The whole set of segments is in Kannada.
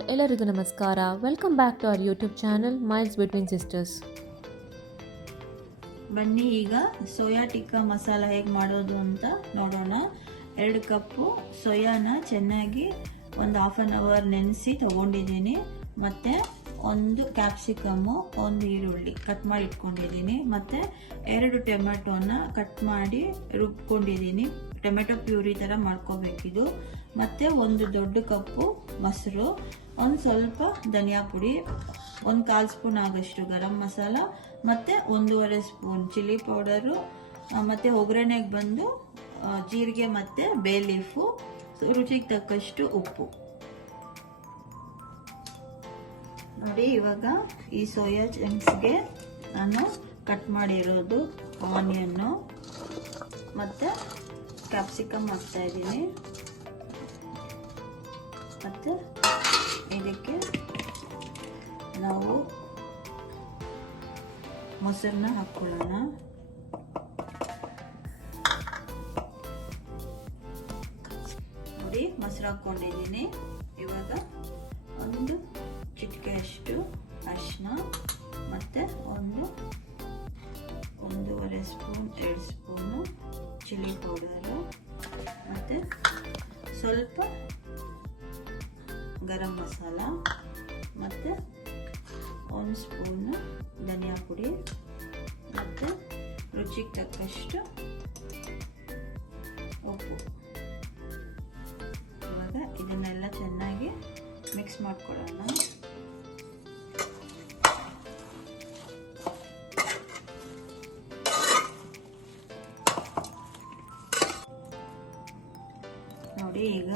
ಆಲ್, ಎಲ್ಲರಿಗೂ ನಮಸ್ಕಾರ. Welcome back to our YouTube channel miles between sisters. ಬನ್ನಿ ಈಗ ಸೋಯಾ ಟಿಕ್ಕಾ ಮಸಾಲ ಹೇಗೆ ಮಾಡೋದು ಅಂತ ನೋಡೋಣ. 2 ಕಪ್ಪು ಸೋಯಾನ ಚೆನ್ನಾಗಿ ಒಂದು ಹಾಫ್ ಆನ್ ಅವರ್ ನೆನೆಸಿ ತಗೊಂಡಿದ್ದೀನಿ. ಮತ್ತು 1 ಕ್ಯಾಪ್ಸಿಕಮ್ಮು, 1 ಈರುಳ್ಳಿ ಕಟ್ ಮಾಡಿ ಇಟ್ಕೊಂಡಿದ್ದೀನಿ. ಮತ್ತು 2 ಟೊಮೆಟೊನ ಕಟ್ ಮಾಡಿ ರುಬ್ಕೊಂಡಿದ್ದೀನಿ. ಟೊಮೆಟೊ ಪ್ಯೂರಿ ಥರ ಮಾಡ್ಕೋಬೇಕಿದು. ಮತ್ತು 1 ದೊಡ್ಡ ಕಪ್ಪು ಮೊಸರು, ಒಂದು ಸ್ವಲ್ಪ ಧನಿಯಾ ಪುಡಿ, 1/4 ಸ್ಪೂನ್ ಆಗಷ್ಟು ಗರಂ ಮಸಾಲ, ಮತ್ತು 1.5 ಸ್ಪೂನ್ ಚಿಲ್ಲಿ ಪೌಡರು, ಮತ್ತು ಒಗ್ಗರಣೆಗೆ ಬಂದು ಜೀರಿಗೆ ಮತ್ತು ಬೇ ಲೀಫು, ರುಚಿಗೆ ತಕ್ಕಷ್ಟು ಉಪ್ಪು. ನೋಡಿ, ಇವಾಗ ಈ ಸೋಯಾ ಚಂಕ್ಸ್ಗೆ ನಾನು ಕಟ್ ಮಾಡಿರೋದು ಆನಿಯನ್ನು ಮತ್ತು ಕ್ಯಾಪ್ಸಿಕಮ್ ಹಾಕ್ತಾ ಇದ್ದೀನಿ. ಮತ್ತು ಇದಕ್ಕೆ ನಾವು ಮೊಸರನ್ನ ಹಾಕ್ಕೊಳ್ಳೋಣ. ನೋಡಿ, ಮೊಸರು ಹಾಕ್ಕೊಂಡಿದ್ದೀನಿ. ಇವಾಗ 1 ಚಿಟಿಕೆಯಷ್ಟು ಅರಿಶಿನ, ಮತ್ತು 1.5 ಸ್ಪೂನ್ 2 ಸ್ಪೂನು ಚಿಲ್ಲಿ ಪೌಡರು, ಮತ್ತು ಸ್ವಲ್ಪ ಗರಂ ಮಸಾಲ, ಮತ್ತು 1 ಸ್ಪೂನು ಧನಿಯಾ ಪುಡಿ, ಮತ್ತು ರುಚಿಗೆ ತಕ್ಕಷ್ಟು ಉಪ್ಪು. ಇವಾಗ ಇದನ್ನೆಲ್ಲ ಚೆನ್ನಾಗಿ ಮಿಕ್ಸ್ ಮಾಡ್ಕೊಳ್ಳೋಣ. ನೋಡಿ, ಈಗ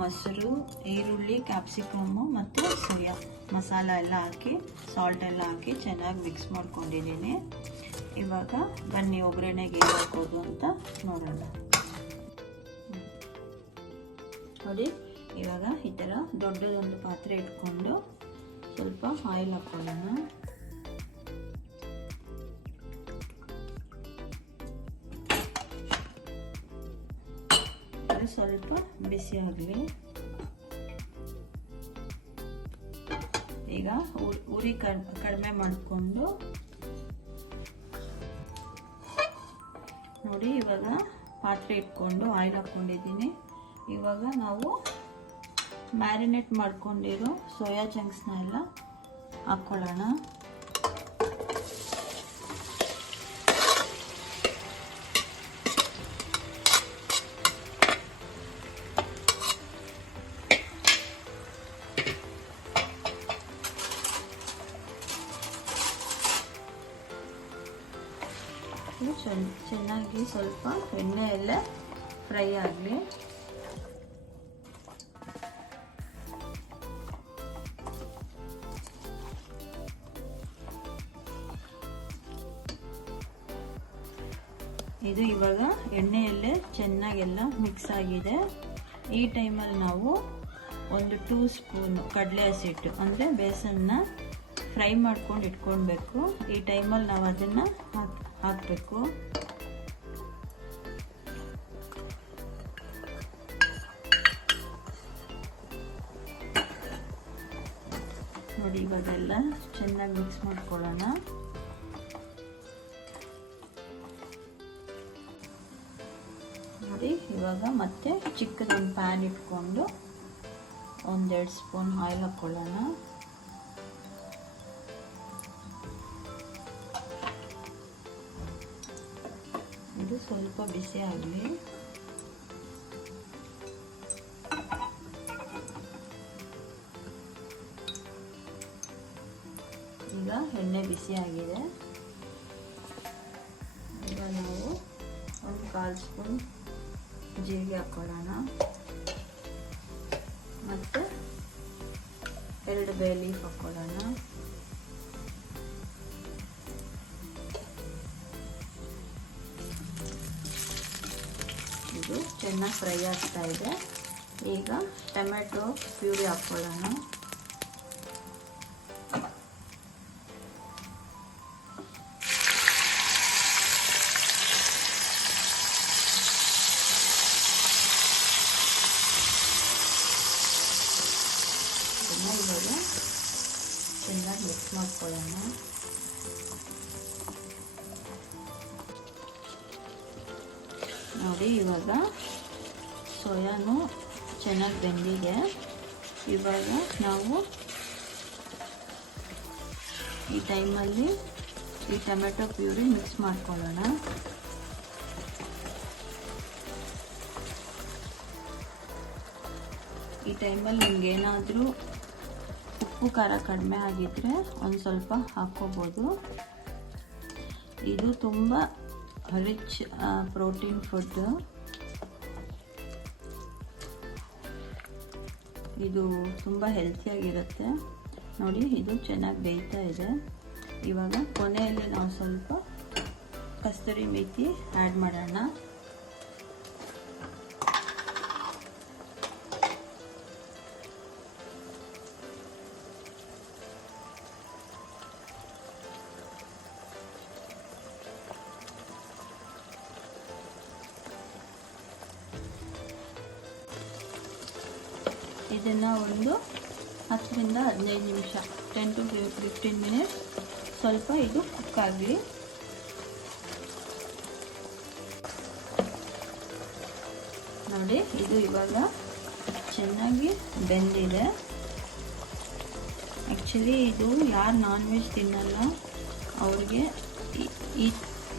ಮೊಸರು, ಈರುಳ್ಳಿ, ಕ್ಯಾಪ್ಸಿಕಮ್ಮು ಮತ್ತು ಸೋಯಾ ಮಸಾಲ ಎಲ್ಲ ಹಾಕಿ, ಸಾಲ್ಟ್ ಎಲ್ಲ ಹಾಕಿ ಚೆನ್ನಾಗಿ ಮಿಕ್ಸ್ ಮಾಡ್ಕೊಂಡಿದ್ದೀನಿ. ಇವಾಗ ಬನ್ನಿ ಒಗ್ಗರಣೆಗೆ ಏನು ಹಾಕೋದು ಅಂತ ನೋಡೋಣ. ನೋಡಿ, ಇವಾಗ ಈ ಥರ ದೊಡ್ಡದೊಂದು ಪಾತ್ರೆ ಇಟ್ಕೊಂಡು ಸ್ವಲ್ಪ ಆಯಿಲ್ ಹಾಕ್ಕೊಳ್ಳೋಣ. ಸ್ವಲ್ಪ ಬಿಸಿ ಆಗಲಿ. ಈಗ ಉರಿ ಕಡಿಮೆ ಮಾಡಿಕೊಂಡು ನೋಡಿ, ಇವಾಗ ಪಾತ್ರೆ ಇಟ್ಕೊಂಡು ಆಯಿಲ್ ಹಾಕ್ಕೊಂಡಿದ್ದೀನಿ. ಇವಾಗ ನಾವು ಮ್ಯಾರಿನೇಟ್ ಮಾಡ್ಕೊಂಡಿರೋ ಸೋಯಾ ಚಂಕ್ಸ್ನ ಎಲ್ಲ ಹಾಕ್ಕೊಳ್ಳೋಣ. ಚೆನ್ನಾಗಿ ಸ್ವಲ್ಪ ಎಣ್ಣೆಯಲ್ಲೇ ಫ್ರೈ ಆಗಲಿ. ಇದು ಇವಾಗ ಎಣ್ಣೆಯಲ್ಲೇ ಚೆನ್ನಾಗೆಲ್ಲ ಮಿಕ್ಸ್ ಆಗಿದೆ. ಈ ಟೈಮಲ್ಲಿ ನಾವು 2 ಸ್ಪೂನು ಕಡಲೆ ಹಸಿಟ್ಟು ಅಂದರೆ ಬೇಸನ್ನ ಫ್ರೈ ಮಾಡ್ಕೊಂಡು ಇಟ್ಕೊಳ್ಬೇಕು. ಈ ಟೈಮಲ್ಲಿ ನಾವು ಅದನ್ನು ಹಾಕಬೇಕು. ನೋಡಿ, ಇವಾಗೆಲ್ಲ ಚೆನ್ನಾಗಿ ಮಿಕ್ಸ್ ಮಾಡ್ಕೊಳ್ಳೋಣ. ನೋಡಿ, ಇವಾಗ ಮತ್ತೆ ಚಿಕ್ಕದೊಂದು ಪ್ಯಾನ್ ಇಟ್ಕೊಂಡು 1-2 ಸ್ಪೂನ್ ಆಯಿಲ್ ಹಾಕ್ಕೊಳ್ಳೋಣ. ಇದು ಸ್ವಲ್ಪ ಬಿಸಿ ಆಗಲಿ. ಈಗ ಎಣ್ಣೆ ಬಿಸಿ ಆಗಿದೆ. ಈಗ ನಾವು 1/4 ಸ್ಪೂನ್ ಜೀರಿಗೆ ಹಾಕ್ಕೊಳ್ಳೋಣ. ಮತ್ತು 2 ಬೇ ಲೀಫ್ ಹಾಕ್ಕೊಳ್ಳೋಣ. ಇದು ಚೆನ್ನಾಗಿ ಫ್ರೈ ಆಗ್ತಾ ಇದೆ. ಈಗ ಟೊಮೆಟೊ ಪ್ಯೂರಿ ಹಾಕ್ಕೊಳ್ಳೋಣ. ಮಿಕ್ಸ್ ಮಾಡ್ಕೊಳ್ಳೋಣ. ನೋಡಿ ಇವಾಗ ಸೋಯಾನು ಚೆನ್ನಾಗಿ ಬೆಂದಿದೆ. ಇವಾಗ ನಾವು ಈ ಟೈಮಲ್ಲಿ ಈ ಟೊಮೆಟೊ ಪ್ಯೂರಿ ಮಿಕ್ಸ್ ಮಾಡ್ಕೊಳ್ಳೋಣ. ಈ ಟೈಮಲ್ಲಿ ನಿಮ್ಗೆ ಏನಾದರೂ ಉಪ್ಪು ಖಾರ ಕಡಿಮೆ ಆಗಿದ್ದರೆ ಒಂದು ಸ್ವಲ್ಪ ಹಾಕ್ಕೋಬೋದು. ಇದು ತುಂಬ ರಿಚ್ ಪ್ರೋಟೀನ್ ಫುಡ್. ಇದು ತುಂಬ ಹೆಲ್ತಿಯಾಗಿರುತ್ತೆ. ನೋಡಿ ಇದು ಚೆನ್ನಾಗಿ ಬೇಯ್ತಾ ಇದೆ. ಇವಾಗ ಕೊನೆಯಲ್ಲಿ ನಾವು ಸ್ವಲ್ಪ ಕಸ್ತೂರಿ ಮೇಥಿ ಆ್ಯಡ್ ಮಾಡೋಣ. ಇದನ್ನು ಒಂದು 10 ರಿಂದ 15 ನಿಮಿಷ 10 to 15 ಮಿನಿಟ್ಸ್ ಸ್ವಲ್ಪ ಇದು ಕುಕ್ ಆಗಲಿ. ನೋಡಿ ಇದು ಇವಾಗ ಚೆನ್ನಾಗಿ ಬೆಂದಿದೆ. ಆ್ಯಕ್ಚುಲಿ ಇದು ಯಾರು ನಾನ್ ವೆಜ್ ತಿನ್ನಲ್ಲ ಅವ್ರಿಗೆ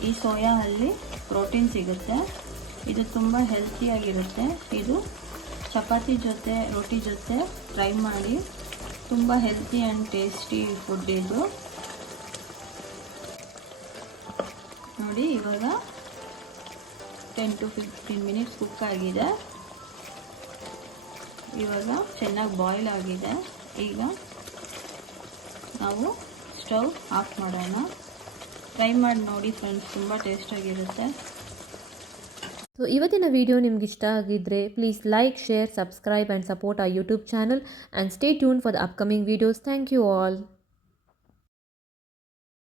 ಈ ಸೋಯಾ ಅಲ್ಲಿ ಪ್ರೋಟೀನ್ ಸಿಗುತ್ತೆ. ಇದು ತುಂಬ ಹೆಲ್ತಿಯಾಗಿರುತ್ತೆ. ಇದು ಚಪಾತಿ ಜೊತೆ ರೋಟಿ ಜೊತೆ ಟ್ರೈ ಮಾಡಿ. ತುಂಬ ಹೆಲ್ತಿ ಆ್ಯಂಡ್ ಟೇಸ್ಟಿ ಫುಡ್ ಇದು. ನೋಡಿ ಇವಾಗ 10 to 15 ಮಿನಿಟ್ಸ್ ಕುಕ್ ಆಗಿದೆ. ಇವಾಗ ಚೆನ್ನಾಗಿ ಬಾಯ್ಲ್ ಆಗಿದೆ. ಈಗ ನಾವು ಸ್ಟವ್ ಆಫ್ ಮಾಡೋಣ. ಟ್ರೈ ಮಾಡಿ ನೋಡಿ ಫ್ರೆಂಡ್ಸ್, ತುಂಬ ಟೇಸ್ಟಾಗಿರುತ್ತೆ. ಸೊ ಇವತ್ತಿನ ವಿಡಿಯೋ ನಿಮ್ಗೆ ಇಷ್ಟ ಆಗಿದ್ದರೆ please like, share, subscribe and support our YouTube channel and stay tuned for the upcoming videos. Thank you all.